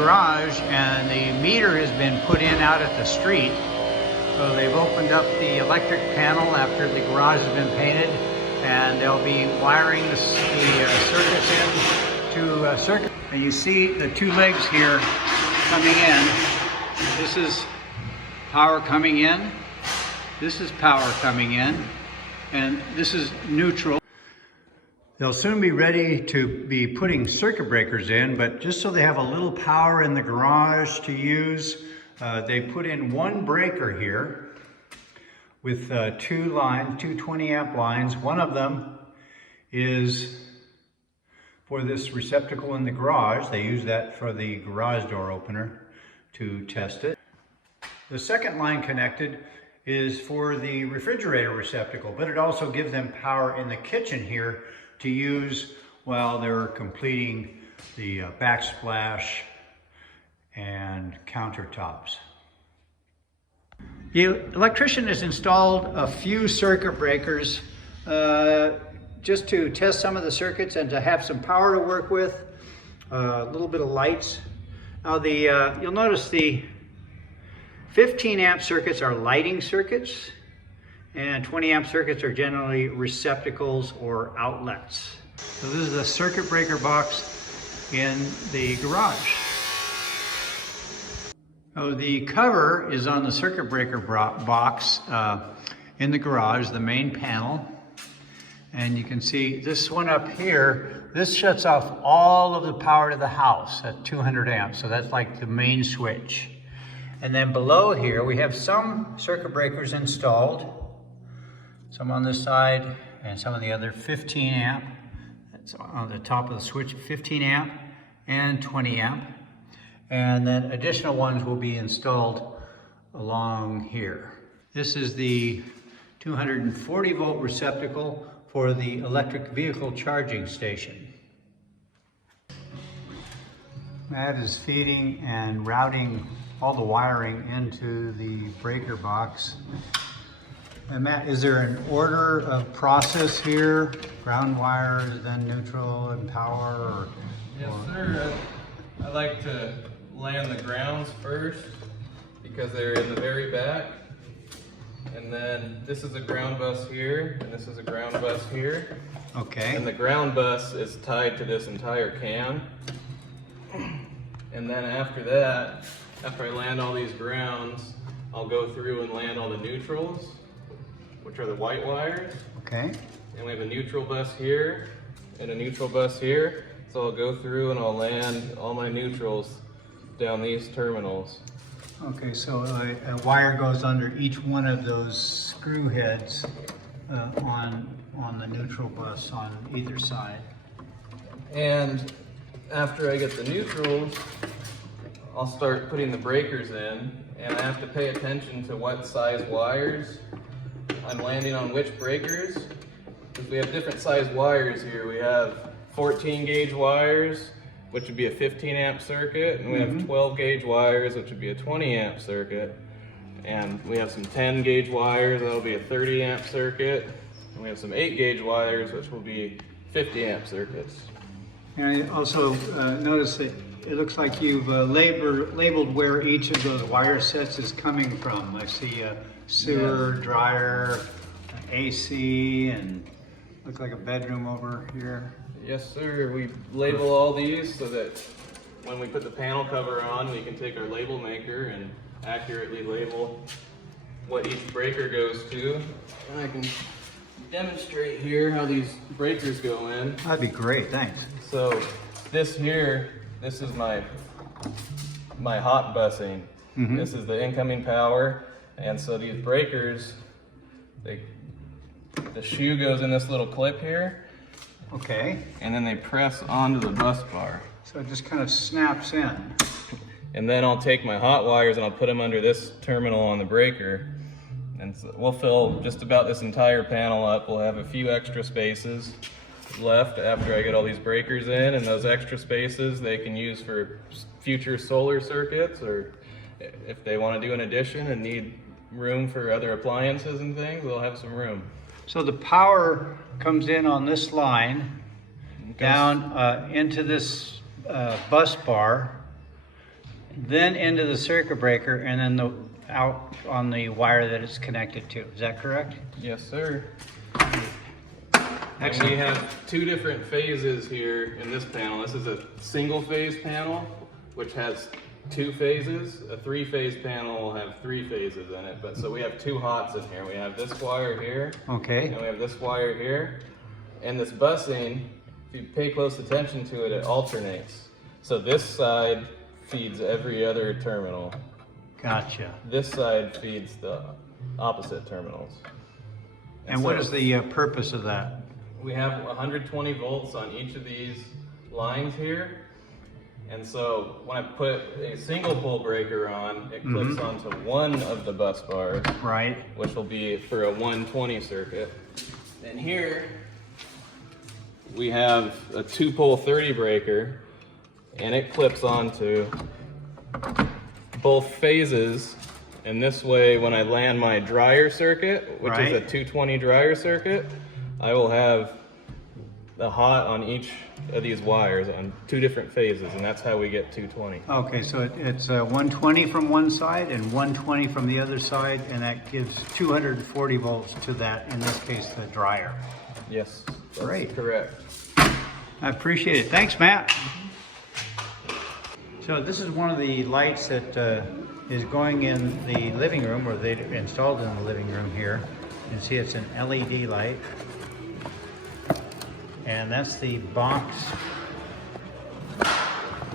garage and the meter has been put in out at the street. So they've opened up the electric panel after the garage has been painted, and they'll be wiring the circuits in to circuit. And you see the two legs here coming in. This is power coming in. This is power coming in. And this is neutral. They'll soon be ready to be putting circuit breakers in, but just so they have a little power in the garage to use, they put in one breaker here with two 20 amp lines. One of them is for this receptacle in the garage. They use that for the garage door opener to test it. The second line connected is for the refrigerator receptacle, but it also gives them power in the kitchen here to use while they're completing the backsplash and countertops. The electrician has installed a few circuit breakers just to test some of the circuits and to have some power to work with, a little bit of lights. Now you'll notice the 15 amp circuits are lighting circuits, and 20 amp circuits are generally receptacles or outlets. So this is a circuit breaker box in the garage. So the cover is on the circuit breaker box in the garage, the main panel. And you can see this one up here, this shuts off all of the power to the house at 200 amps. So that's like the main switch. And then below here, we have some circuit breakers installed. Some on this side and some on the other, 15 amp. That's on the top of the switch, 15 amp and 20 amp. And then additional ones will be installed along here. This is the 240 volt receptacle for the electric vehicle charging station. Matt is feeding and routing all the wiring into the breaker box. And Matt, is there an order of process here? Ground wires, then neutral and power? Or, yes, sir. I like to land the grounds first because they're in the very back. And then this is a ground bus here, and this is a ground bus here. Okay. And the ground bus is tied to this entire cam. And then after that, after I land all these grounds, I'll go through and land all the neutrals, which are the white wires. Okay. And we have a neutral bus here and a neutral bus here. So I'll go through and I'll land all my neutrals down these terminals. Okay, so a wire goes under each one of those screw heads on the neutral bus on either side. And after I get the neutrals, I'll start putting the breakers in, and I have to pay attention to what size wires I'm landing on which breakers, because we have different size wires here. We have 14 gauge wires, which would be a 15 amp circuit, and we have 12 gauge wires, which would be a 20 amp circuit, and we have some 10 gauge wires, that'll be a 30 amp circuit, and we have some 8 gauge wires, which will be 50 amp circuits. And I also noticed that it looks like you've labeled where each of those wire sets is coming from. I see a sewer, dryer, AC, and looks like a bedroom over here. Yes, sir. We label all these so that when we put the panel cover on, we can take our label maker and accurately label what each breaker goes to. And I can demonstrate here how these breakers go in. That'd be great, thanks. So this here, this is my hot busing. This is the incoming power. And so these breakers, the shoe goes in this little clip here. Okay. And then they press onto the bus bar. So it just kind of snaps in. And then I'll take my hot wires and I'll put them under this terminal on the breaker. And so we'll fill just about this entire panel up. We'll have a few extra spaces left after I get all these breakers in, and those extra spaces they can use for future solar circuits, or if they want to do an addition and need room for other appliances and things, they'll have some room. So the power comes in on this line, down into this bus bar, then into the circuit breaker, and then out on the wire that it's connected to. Is that correct? Yes, sir. And Excellent. we have two different phases here in this panel. This is a single phase panel, which has two phases. A three-phase panel will have three phases in it, but so we have two hots in here. We have this wire here, Okay. and we have this wire here. And this busing, if you pay close attention to it, it alternates. So this side feeds every other terminal. Gotcha. This side feeds the opposite terminals. And what so is the purpose of that? we have 120 volts on each of these lines here. And so when I put a single pole breaker on, it clips onto one of the bus bars, Right. which will be for a 120 circuit. And here we have a 2-pole 30 breaker, and it clips onto both phases. And this way, when I land my dryer circuit, which is a Right. 220 dryer circuit, I will have the hot on each of these wires on two different phases, and that's how we get 220. Okay, so it's 120 from one side and 120 from the other side, and that gives 240 volts to that, in this case, the dryer. Yes, that's Great. correct. I appreciate it. Thanks, Matt. So this is one of the lights that is going in the living room, or they installed in the living room here. You can see it's an LED light. And that's the box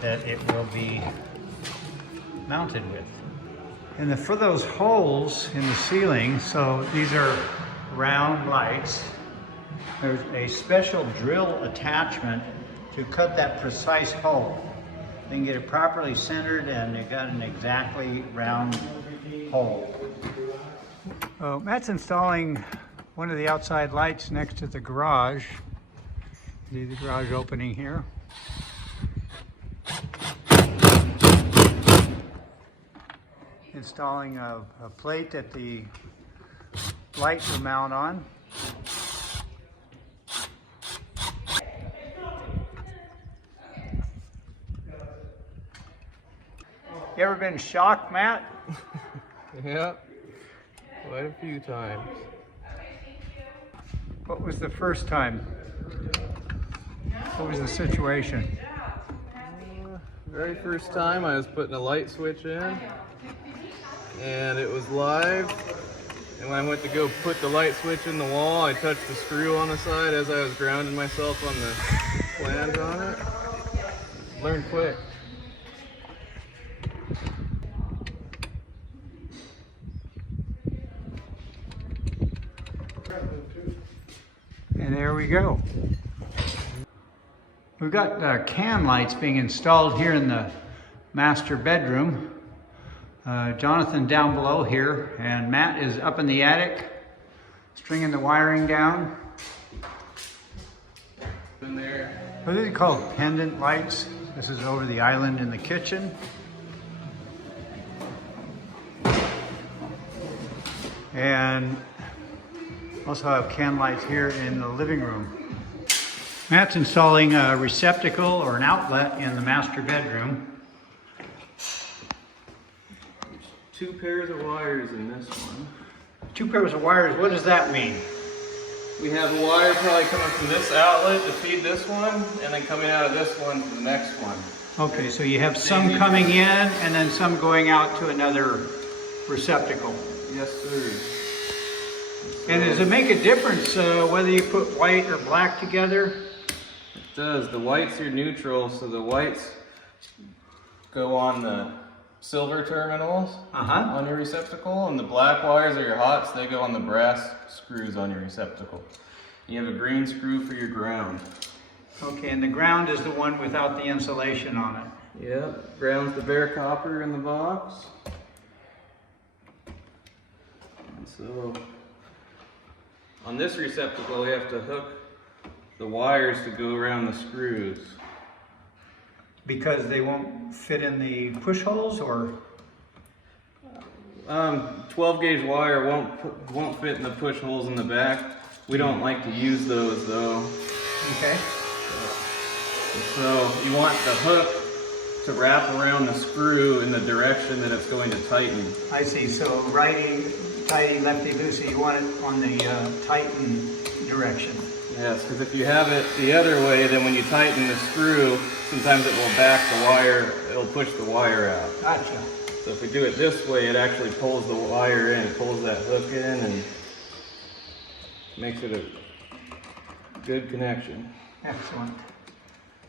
that it will be mounted with. And for those holes in the ceiling, so these are round lights, there's a special drill attachment to cut that precise hole. They can get it properly centered, and they've got an exactly round hole. Matt's installing one of the outside lights next to the garage. See the garage opening here. Installing a plate that the light will mount on. You ever been shocked, Matt? Yeah, quite a few times. What was the first time? What was the situation? Very first time I was putting a light switch in, and it was live. And when I went to go put the light switch in the wall, I touched the screw on the side as I was grounding myself on the flange on it. Learned quick. And there we go. We've got can lights being installed here in the master bedroom. Jonathan down below here, and Matt is up in the attic, stringing the wiring down. In there. What are they called? Pendant lights. This is over the island in the kitchen. And also have can lights here in the living room. Matt's installing a receptacle or an outlet in the master bedroom. Two pairs of wires in this one. 2 pairs of wires, what does that mean? We have a wire probably coming from this outlet to feed this one, and then coming out of this one to the next one. Okay, so you have some coming in and then some going out to another receptacle. Yes, sir. And does it make a difference whether you put white or black together? It does. The whites are neutral, so the whites go on the silver terminals on your receptacle, and the black wires are your hots. They go on the brass screws on your receptacle. You have a green screw for your ground. Okay, and the ground is the one without the insulation on it. Yep, ground's the bare copper in the box. And so on this receptacle, we have to hook the wires to go around the screws. Because they won't fit in the push holes, or? 12 gauge wire won't fit in the push holes in the back. We don't like to use those though. Okay. So you want the hook to wrap around the screw in the direction that it's going to tighten. I see. So righty, tighty, lefty, loosey. You want it on the tighten direction. Yes, because if you have it the other way, then when you tighten the screw, sometimes it will back the wire, it'll push the wire out. Gotcha. So if we do it this way, it actually pulls the wire in, pulls that hook in, and makes it a good connection. Excellent.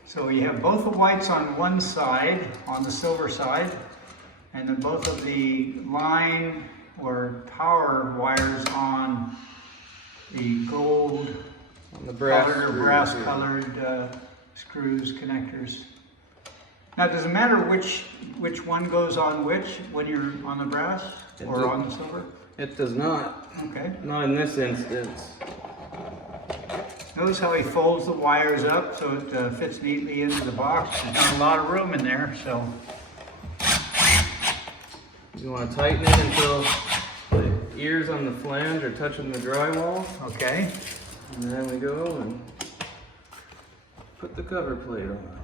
So you have both the whites on one side, on the silver side, and then both of the line or power wires on the gold On the brass colored or screws, brass yeah. colored screws, connectors. Now, does it matter which one goes on which when you're on the brass or on the silver? It does not. Okay. Not in this instance. Notice how he folds the wires up so it fits neatly into the box. There's not a lot of room in there, so. You want to tighten it until the ears on the flange are touching the drywall. Okay. And then we go and put the cover plate on.